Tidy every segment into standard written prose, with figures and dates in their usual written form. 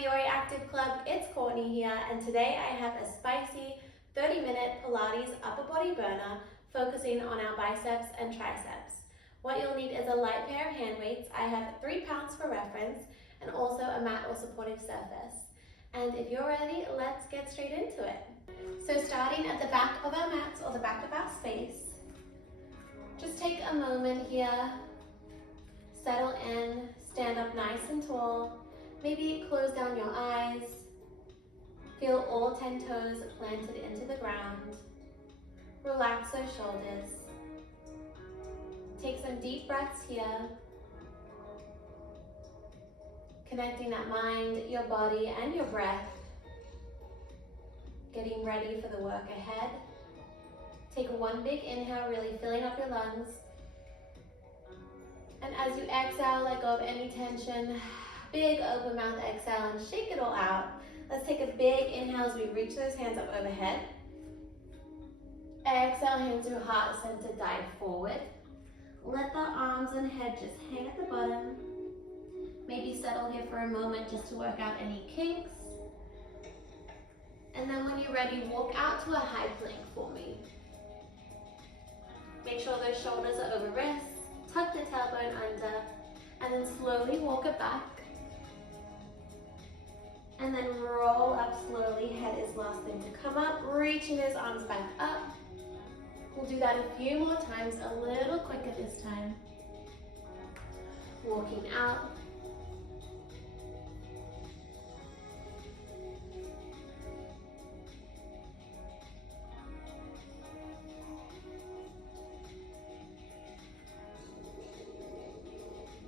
Bodyweight Active Club, it's Courtney here, and today I have a spicy 30-minute Pilates upper body burner focusing on our biceps and triceps. What you'll need is a light pair of hand weights. I have 3 pounds for reference, and also a mat or supportive surface. And if you're ready, let's get straight into it. So starting at the back of our mats or the back of our space, just take a moment here, settle in, stand up nice and tall. Maybe close down your eyes. Feel all 10 toes planted into the ground. Relax those shoulders. Take some deep breaths here. Connecting that mind, your body, and your breath. Getting ready for the work ahead. Take one big inhale, really filling up your lungs. And as you exhale, let go of any tension. Big open mouth exhale and shake it all out. Let's take a big inhale as we reach those hands up overhead. Exhale, hands to heart center, dive forward. Let the arms and head just hang at the bottom. Maybe settle here for a moment just to work out any kinks. And then when you're ready, walk out to a high plank for me. Make sure those shoulders are over wrists. Tuck the tailbone under, and then slowly walk it back. And then roll up slowly, head is last thing to come up, reaching those arms back up. We'll do that a few more times, a little quicker this time. Walking out.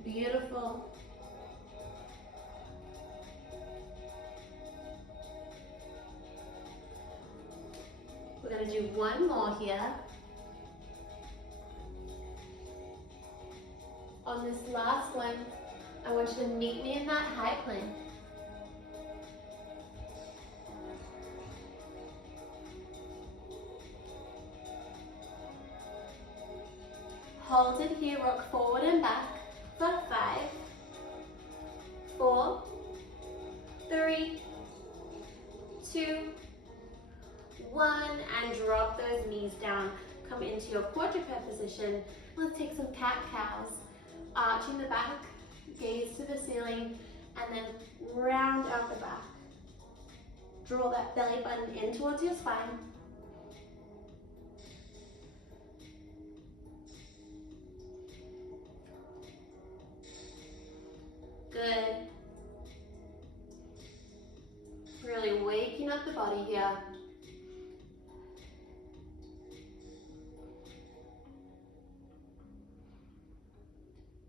Beautiful. We're going to do one more here. On this last one, I want you to meet me in that high plank. Hold it here, rock forward and back for 5, 4, 3, 2, 1, and drop those knees down. Come into your quadruped position. Let's take some cat-cows. Arching the back, gaze to the ceiling, and then round out the back. Draw that belly button in towards your spine. Good. Really waking up the body here.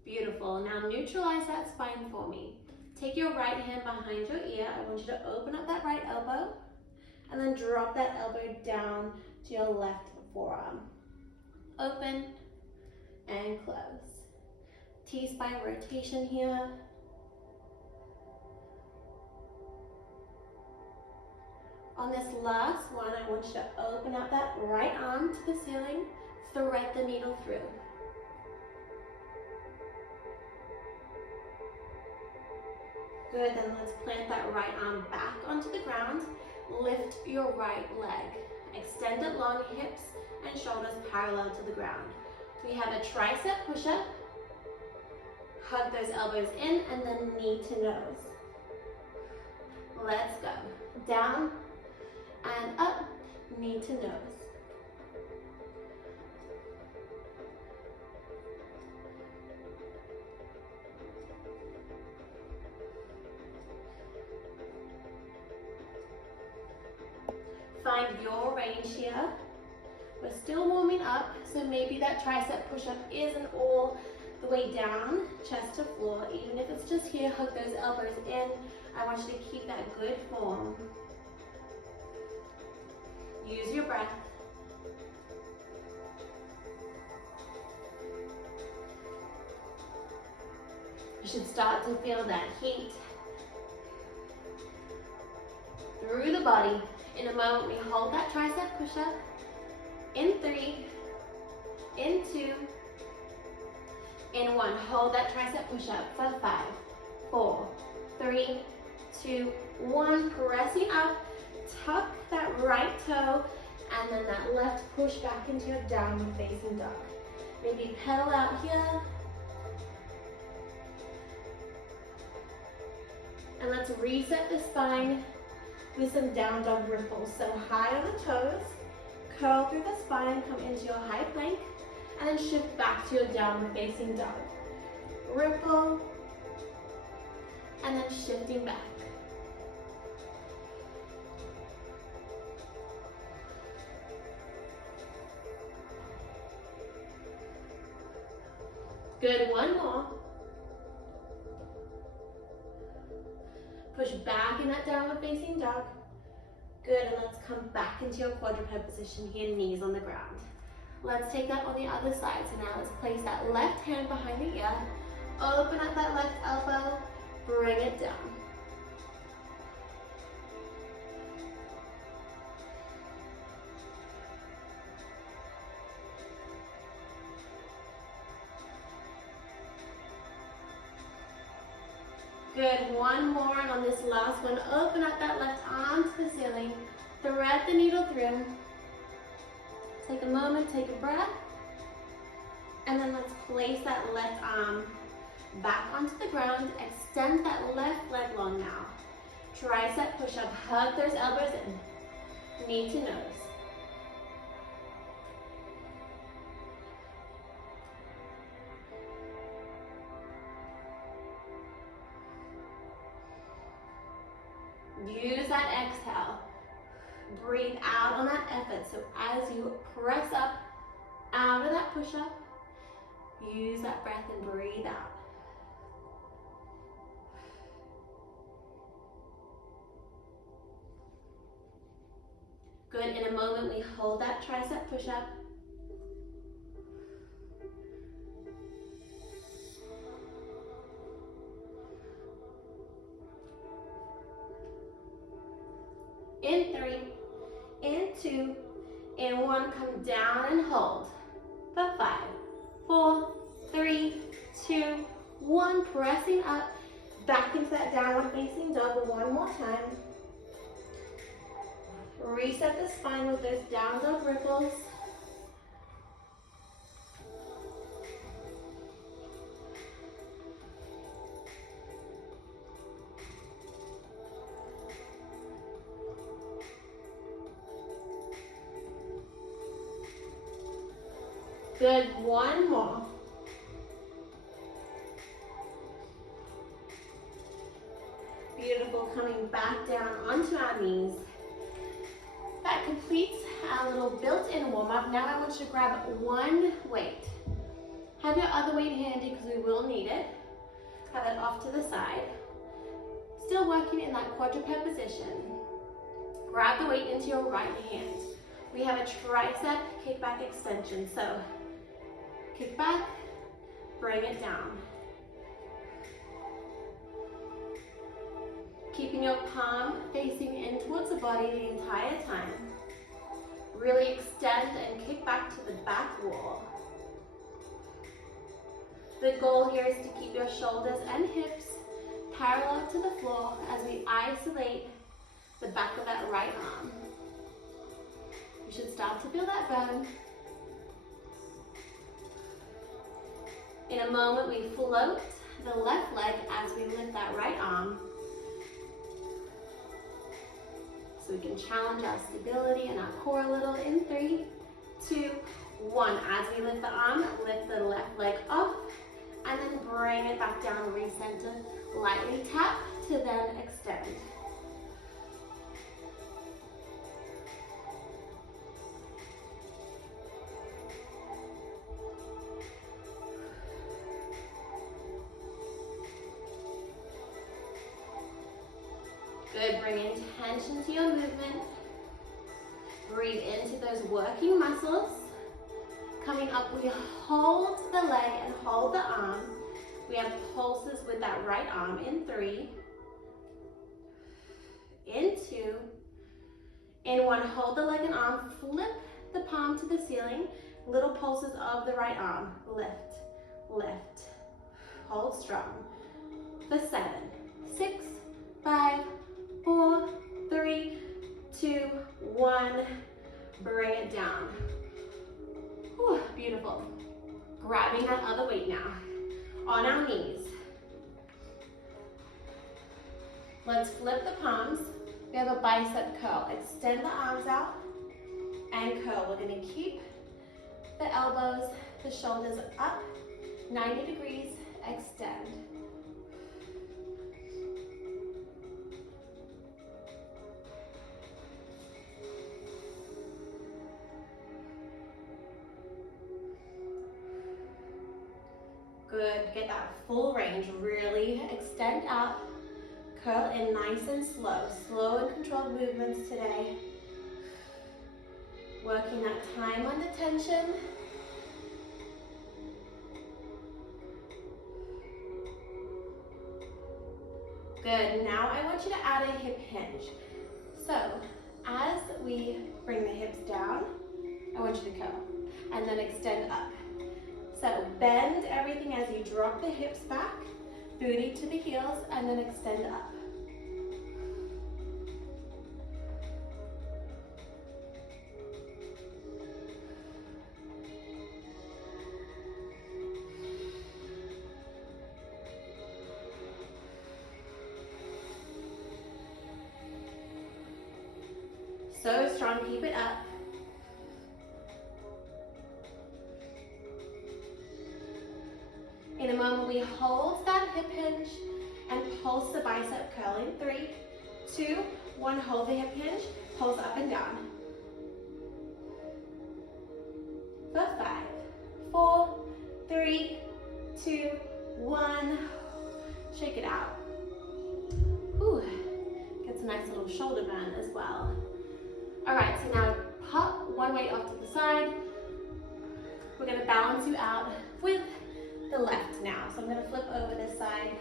Beautiful. Now neutralize that spine for me. Take your right hand behind your ear. I want you to open up that right elbow and then drop that elbow down to your left forearm. Open and close. T-spine rotation here. On this last one, I want you to open up that right arm to the ceiling, thread the needle through. Good, then let's plant that right arm back onto the ground. Lift your right leg. Extend it long, hips and shoulders parallel to the ground. We have a tricep push-up. Hug those elbows in and then knee to nose. Let's go. Down and up, knee to nose. Find your range here. We're still warming up, so maybe that tricep push-up isn't all the way down, chest to floor. Even if it's just here, hug those elbows in. I want you to keep that good form. Use your breath. You should start to feel that heat through the body. In a moment, we hold that tricep push-up. In 3, in 2, in 1. Hold that tricep push-up for 5, 4, 3, 2, 1. Pressing up, tuck that right toe, and then that left push back into your downward facing dog. Maybe pedal out here. And let's reset the spine with some down dog ripples. So high on the toes, curl through the spine, come into your high plank, and then shift back to your downward facing dog. Ripple, and then shifting back. Good, one more. Push back in that downward facing dog. Good, and let's come back into your quadruped position here, knees on the ground. Let's take that on the other side. So now let's place that left hand behind the ear, open up that left elbow, bring it down. Good, one more, and on this last one, open up that left arm to the ceiling, thread the needle through. Take a moment, take a breath, and then let's place that left arm back onto the ground. Extend that left leg long now. Tricep push-up, hug those elbows in, knee to nose. Use that exhale. Breathe out on that effort. So as you press up out of that push-up, use that breath and breathe out. Good, in a moment we hold that tricep push-up. In 3, in 2, in 1, come down and hold. For 5, 4, 3, 2, 1, pressing up, back into that downward facing dog one more time. Reset the spine with those down dog ripples. Good, one more. Beautiful, coming back down onto our knees. That completes our little built-in warm-up. Now I want you to grab one weight. Have your other weight handy because we will need it. Have it off to the side. Still working in that quadruped position. Grab the weight into your right hand. We have a tricep kickback extension. So kick back, bring it down. Keeping your palm facing in towards the body the entire time. Really extend and kick back to the back wall. The goal here is to keep your shoulders and hips parallel to the floor as we isolate the back of that right arm. You should start to feel that burn. In a moment, we float the left leg as we lift that right arm. So we can challenge our stability and our core a little in 3, 2, 1. As we lift the arm, lift the left leg up and then bring it back down, recenter. Lightly tap to then extend. Good, bring intention to your movement. Breathe into those working muscles. Coming up, we hold the leg and hold the arm. We have pulses with that right arm in 3, in 2, in 1, hold the leg and arm, flip the palm to the ceiling, little pulses of the right arm, lift, lift, hold strong, for 7, 6, 5, it down. Whew, beautiful. Grabbing that other weight now. On our knees. Let's flip the palms. We have a bicep curl. Extend the arms out and curl. We're gonna keep the elbows, the shoulders up, 90 degrees, extend. Good, get that full range, really extend out, curl in nice and slow. Slow and controlled movements today. Working that time under tension. Good, now I want you to add a hip hinge. So, as we bring the hips down, I want you to curl and then extend up. So bend everything as you drop the hips back, booty to the heels, and then extend up. So strong, keep it up. In a moment, we hold that hip hinge and pulse the bicep curl in 3, 2, 1. Hold the hip hinge, pulse up and down. For 5, 4, 3, 2, 1. Shake it out. Ooh, gets a nice little shoulder burn as well. All right, so now pop one weight off to the side. We're gonna balance you out with the left now. So I'm gonna flip over this side.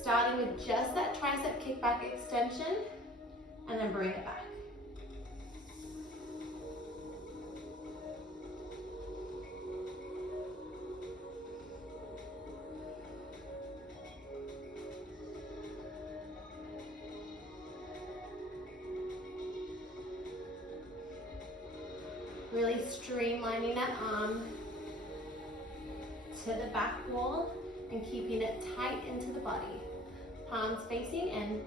Starting with just that tricep kickback extension, and then bring it back. Really streamlining that arm to the back wall and keeping it tight into the body. Palms facing in.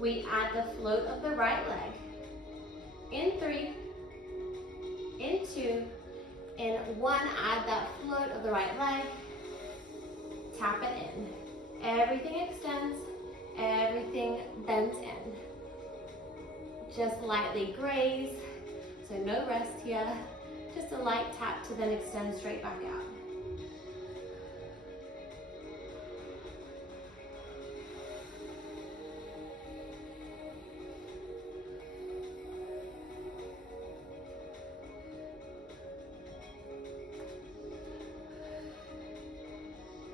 We add the float of the right leg. In 3, in 2, in 1, add that float of the right leg. Tap it in. Everything extends, everything bends in. Just lightly graze, so no rest here. Just a light tap to then extend straight back out.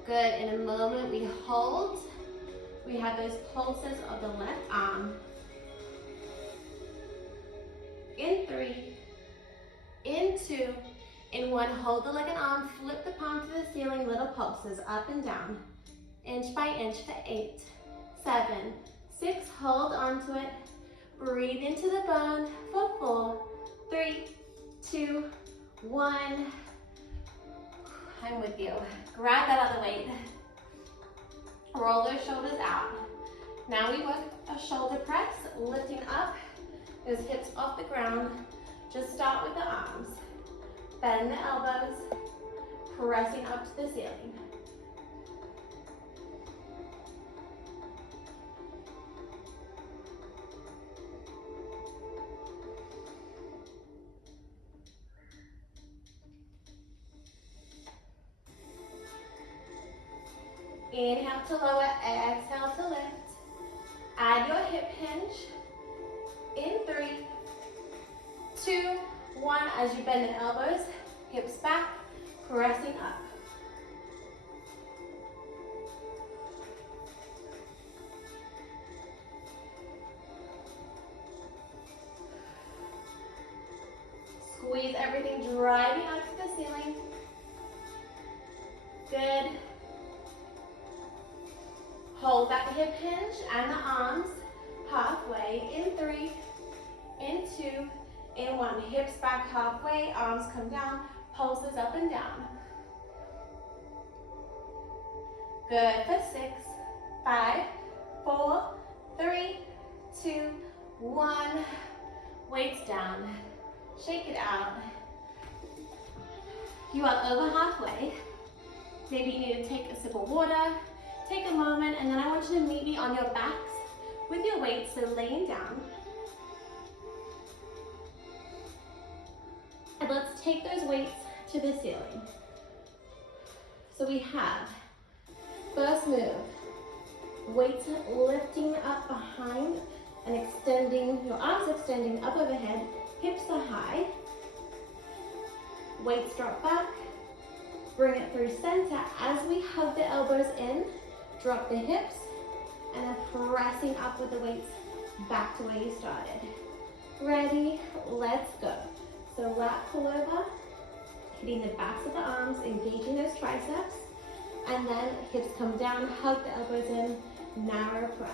Good, in a moment we hold. We have those pulses of the left arm. In 3, in 2, in 1, hold the leg and arm, flip the palm to the ceiling, little pulses up and down. Inch by inch for 8, 7, 6, hold onto it. Breathe into the bone for 4, 3, 2, 1. I'm with you. Grab that other weight. Roll those shoulders out. Now we work a shoulder press, lifting up those hips off the ground. Just start with the arms. Bend the elbows, pressing up to the ceiling. Inhale to lower, exhale to lift. Add your hip hinge. In 3, 2, 1. As you bend the elbows, hips back, pressing up. Squeeze everything, driving up to the ceiling. Good. Hold that hip hinge and the arms halfway. In 3, in two, in one. Hips back halfway, arms come down, pulses up and down. Good for 6, 5, 4, 3, 2, 1. Weights down. Shake it out. You are over halfway. Maybe you need to take a sip of water. Take a moment, and then I want you to meet me on your backs with your weights, so laying down. And let's take those weights to the ceiling. So we have, first move, weights lifting up behind and extending, your arms extending up overhead, hips are high. Weights drop back, bring it through center as we hug the elbows in, drop the hips, and then pressing up with the weights back to where you started. Ready, let's go. So lat pull over, hitting the backs of the arms, engaging those triceps, and then hips come down, hug the elbows in, narrow press.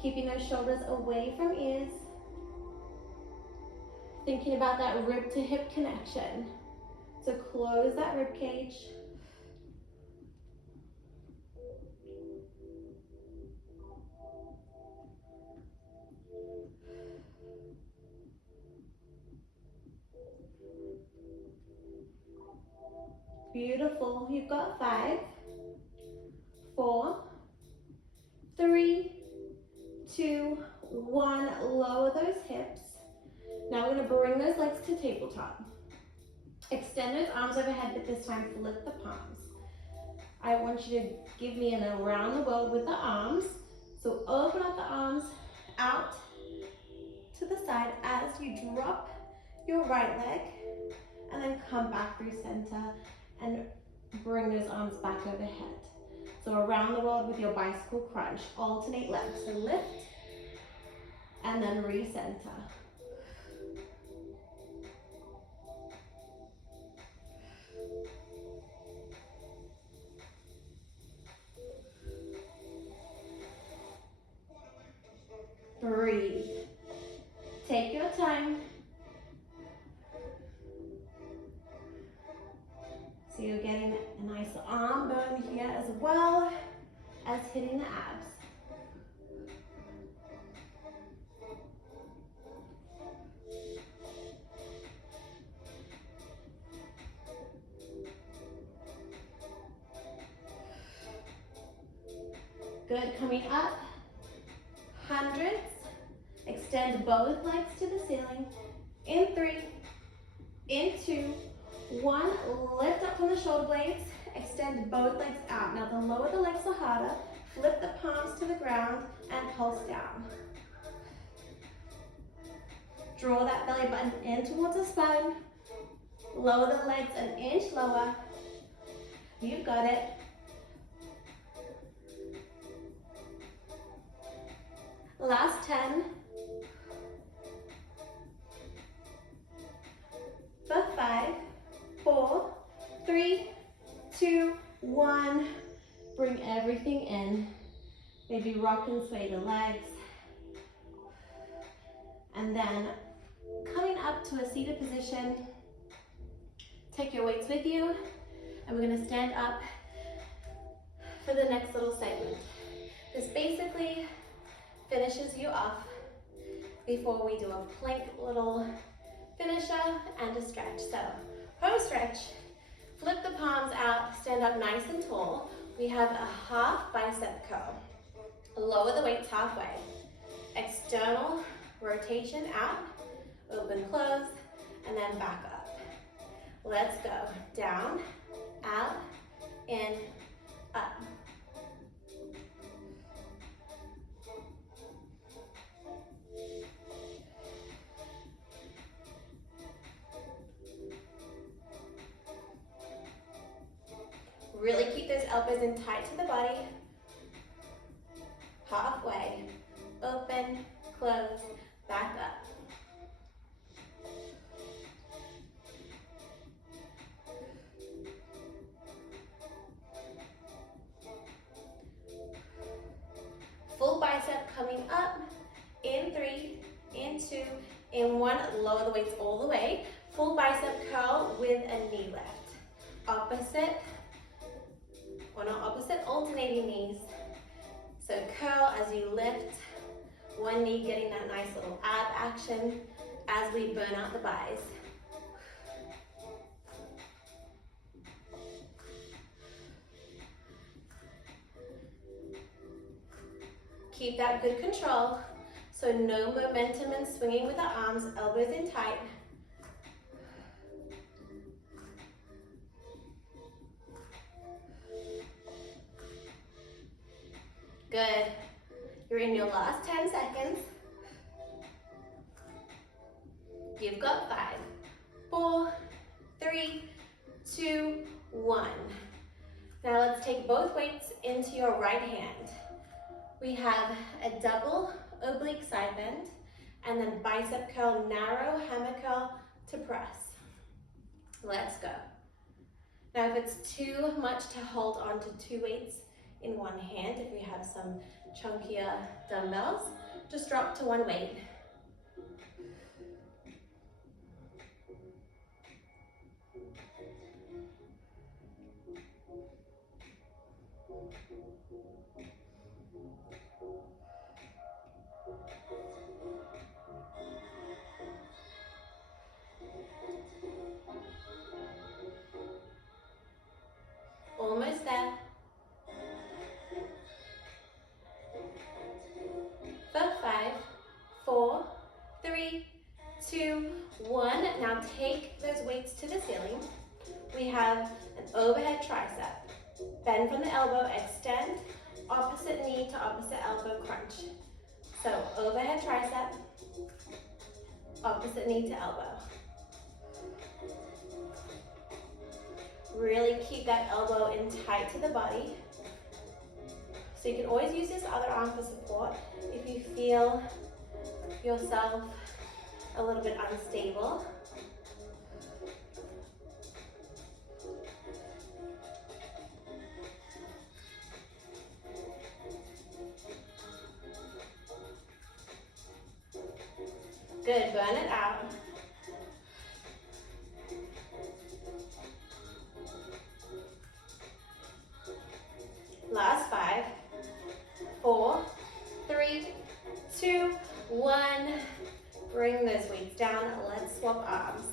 Keeping those shoulders away from ears. Thinking about that rib to hip connection. So close that rib cage. Beautiful. You've got 5, 4, 3, 2, 1. Lower those hips. Now we're going to bring those legs to tabletop. Extend those arms overhead, but this time flip the palms. I want you to give me an around the world with the arms. So open up the arms out to the side as you drop your right leg, and then come back through center and bring those arms back overhead. So around the world with your bicycle crunch. Alternate legs. So lift and then recenter. Breathe. Take your time. So you're getting a nice arm burn here as well as hitting the abs. Good, coming up, hundreds. Extend both legs to the ceiling. In 3, in 2, 1. Lift up from the shoulder blades. Extend both legs out. Now the lower the legs, the harder. Flip the palms to the ground and pulse down. Draw that belly button in towards the spine. Lower the legs an inch lower. You've got it. Last 10. For 5, 4, 3, 2, 1. Bring everything in. Maybe rock and sway the legs. And then coming up to a seated position, take your weights with you, and we're going to stand up for the next little segment. This basically finishes you off before we do a plank little finisher and a stretch. So, home stretch, flip the palms out, stand up nice and tall. We have a half bicep curl. Lower the weights halfway. External rotation out, open, close, and then back up. Let's go. Down, out, in, up. Really keep those elbows in tight to the body. Halfway, open, close, one, lower the weights all the way. Full bicep curl with a knee lift. Opposite, or not opposite, alternating knees. So curl as you lift, one knee getting that nice little ab action as we burn out the bis. Keep that good control, so no momentum and swinging with the arms, elbows in tight. Good. You're in your last 10 seconds. You've got 5, 4, 3, 2, 1. Now let's take both weights into your right hand. We have a double oblique side bend and then bicep curl, narrow hammer curl to press. Let's go. Now if it's too much to hold on to 2 weights in one hand, if we have some chunkier dumbbells, just drop to 1 weight. Almost there. For 5, 4, 3, 2, 1. Now take those weights to the ceiling. We have an overhead tricep. Bend from the elbow, extend, opposite knee to opposite elbow crunch. So overhead tricep, opposite knee to elbow. Really keep that elbow in tight to the body. So you can always use this other arm for support if you feel yourself a little bit unstable. Good, burn it out. Last 5, 4, 3, 2, 1. Bring those weights down. Let's swap arms.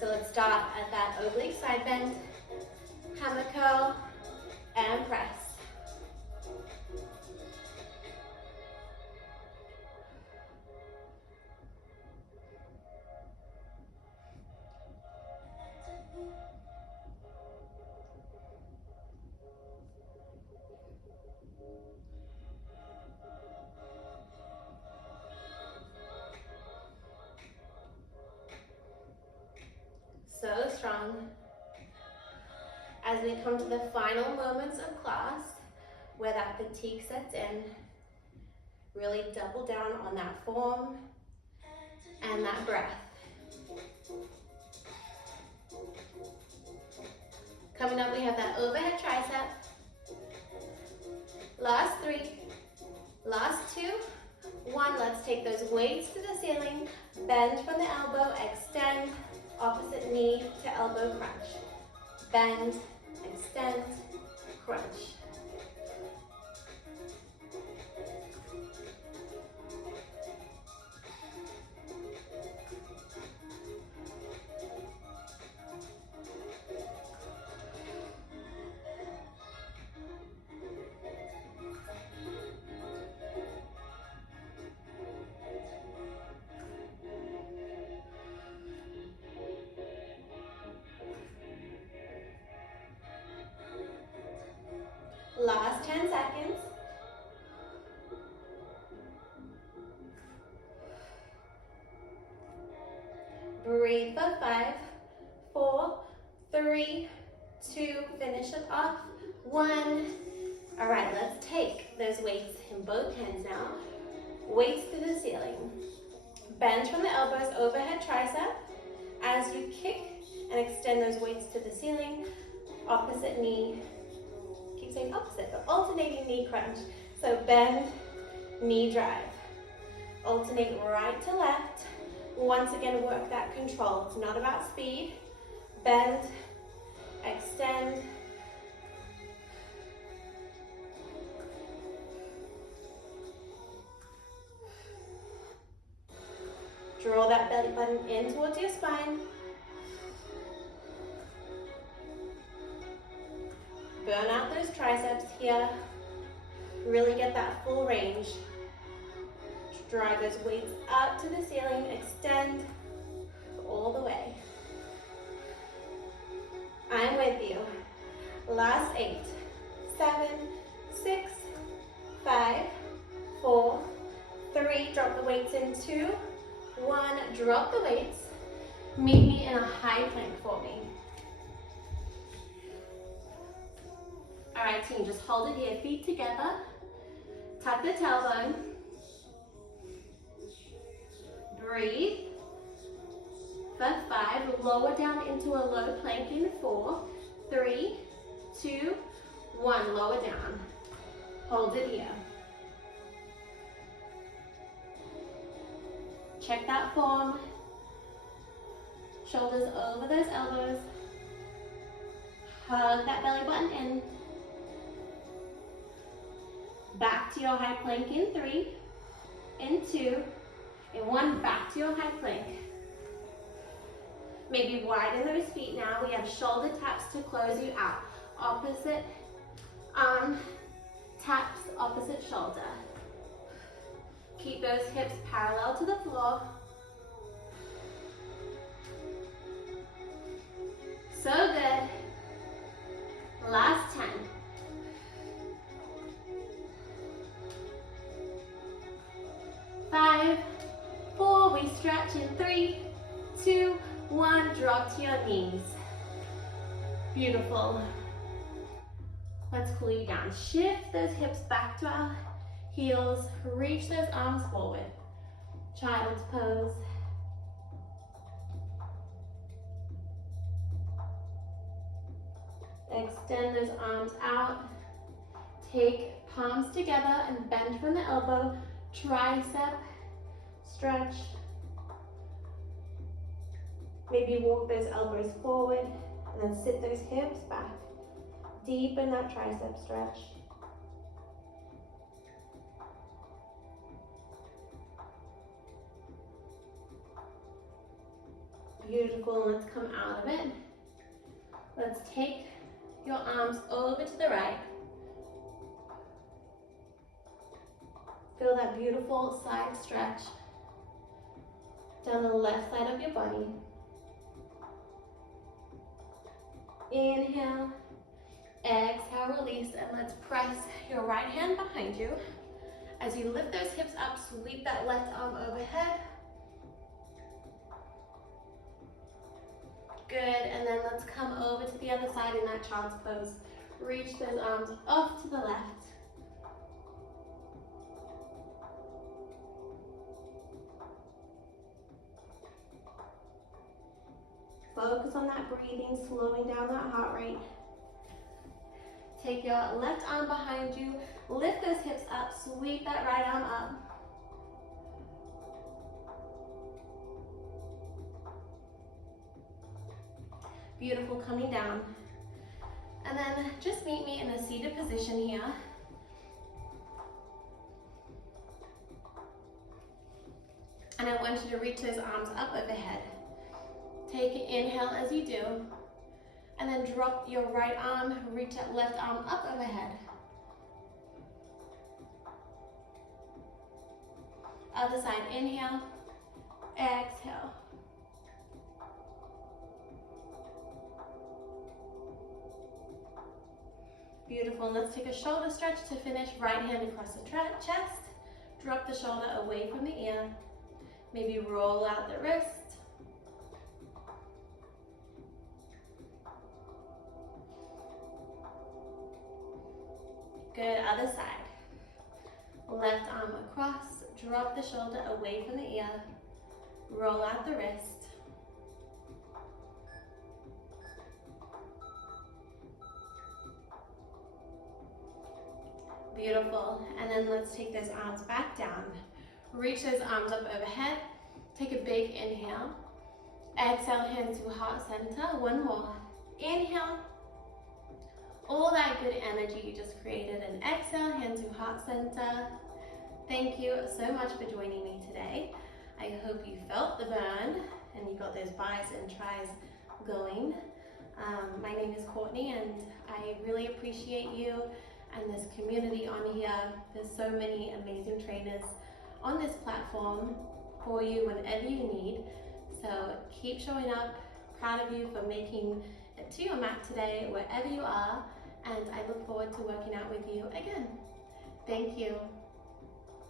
So let's start at that oblique side bend, hammer curl, and press. So strong. As we come to the final moments of class, where that fatigue sets in, really double down on that form and that breath. Coming up, we have that overhead tricep. Last 3, last 2, 1. Let's take those weights to the ceiling, bend from the elbow, extend, opposite knee to elbow crunch. Bend, extend, crunch. Last 10 seconds. Breathe for 5, 4, 3, 2, finish it off, 1. All right, let's take those weights in both hands now. Weights to the ceiling. Bend from the elbows, overhead tricep. As you kick and extend those weights to the ceiling, opposite knee, keep saying opposite, but alternating knee crunch. So bend, knee drive. Alternate right to left. Once again, work that control. It's not about speed. Bend, extend. Draw that belly button in towards your spine. Burn out those triceps here. Really get that full range. Drive those weights up to the ceiling. Extend all the way. I'm with you. Last 8, 7, 6, 5, 4, 3. Drop the weights in 2, 1. Drop the weights. Meet me in a high plank for me. All right, team, just hold it here. Feet together. Tuck the tailbone. Breathe. For 5, lower down into a low plank in 4, 3, 2, 1. Lower down. Hold it here. Check that form. Shoulders over those elbows. Hug that belly button in. Back to your high plank in 3, in 2, in 1. Back to your high plank. Maybe widen those feet now. We have shoulder taps to close you out. Opposite arm taps, opposite shoulder. Keep those hips parallel to the floor. So good. Last 10. 5, 4, we stretch in 3, 2, 1, drop to your knees. Beautiful. Let's cool you down. Shift those hips back to our heels. Reach those arms forward. Child's pose. Extend those arms out. Take palms together and bend from the elbow. Tricep stretch. Maybe walk those elbows forward and then sit those hips back. Deepen that tricep stretch. Beautiful. Let's come out of it. Let's take your arms over to the right. Feel that beautiful side stretch down the left side of your body. Inhale, exhale, release, and let's press your right hand behind you. As you lift those hips up, sweep that left arm overhead. Good, and then let's come over to the other side in that child's pose. Reach those arms off to the left. Focus on that breathing, slowing down that heart rate. Take your left arm behind you, lift those hips up, sweep that right arm up. Beautiful, coming down. And then just meet me in a seated position here. And I want you to reach those arms up overhead. Take an inhale as you do, and then drop your right arm, reach that left arm up overhead. Other side, inhale, exhale. Beautiful, let's take a shoulder stretch to finish. Right hand across the chest, drop the shoulder away from the ear. Maybe roll out the wrist. Good, other side. Left arm across, drop the shoulder away from the ear, roll out the wrist. Beautiful, and then let's take those arms back down. Reach those arms up overhead, Take a big inhale. Exhale, hands to heart center. One more. Inhale. All that good energy you just created. And exhale, hands to heart center. Thank you so much for joining me today. I hope you felt the burn and you got those bis and tris going. My name is Courtney and I really appreciate you and this community on here. There's so many amazing trainers on this platform for you whenever you need. So keep showing up. Proud of you for making it to your mat today, wherever you are, and I look forward to working out with you again. Thank you.